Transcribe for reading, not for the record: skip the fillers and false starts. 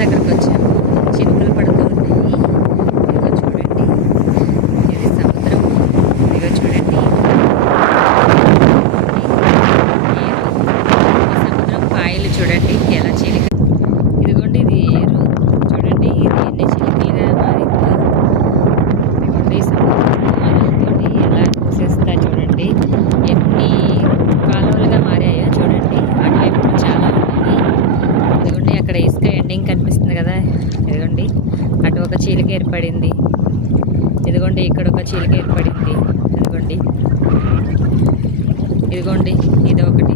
దగ్గరకు వచ్చాము. చినుకులు పడుతూ ఉన్నాయి. ఇదిగో చూడండి, ఇది సముద్రం. ఇదిగో చూడండి, ఈ సముద్రం పాయలు చూడండి ఎలా చిలిక. ఇదిగోండి, ఇది ఏరు చూడండి, ఇది ఎన్ని చిలికలుగా మారిందో. ఇదిగోండి, సముద్రం అలలతోటి ఎలా కూసేస్తా చూడండి, ఎన్ని కాలువలుగా మారాయో చూడండి. అటువైపు చాలా ఉన్నాయి. ఇదిగోండి, అక్కడ ఇసుక ఎండింగ్ కనిపిస్తుంది కదా, ఇదిగోండి అటు ఒక చీలిక ఏర్పడింది. ఇదిగోండి, ఇక్కడ ఒక చీలిక ఏర్పడింది. ఇదిగోండి, ఇదిగోండి ఇది ఒకటి.